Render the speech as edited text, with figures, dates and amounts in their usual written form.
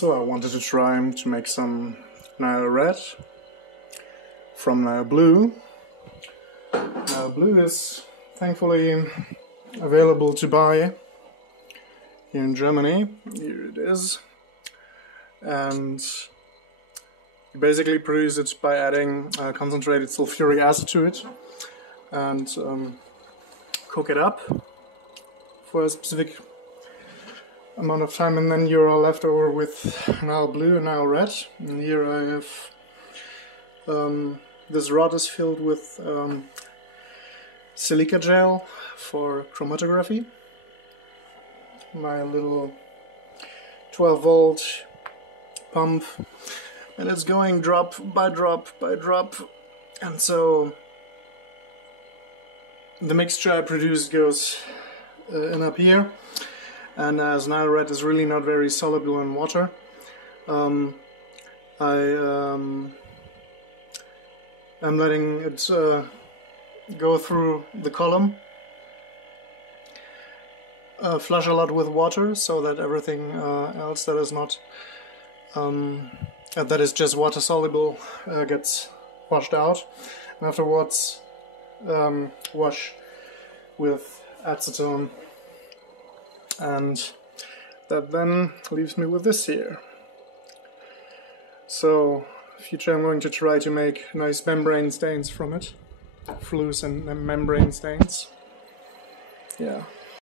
So I wanted to try to make some Nilered from nileblue. Nileblue is thankfully available to buy here in Germany. Here it is. And you basically produce it by adding concentrated sulfuric acid to it and cook it up for a specific amount of time, and then you're left over with nileblue and nilered. And here I have this rod is filled with silica gel for chromatography. My little 12-volt pump, and it's going drop by drop by drop, and so the mixture I produce goes in up here. And as Nilered is really not very soluble in water, I'm letting it go through the column, flush a lot with water so that everything else that is not that is just water soluble gets washed out, and afterwards wash with acetone. And that then leaves me with this here. So, in future I'm going to try to make nice membrane stains from it. Flues and membrane stains. Yeah.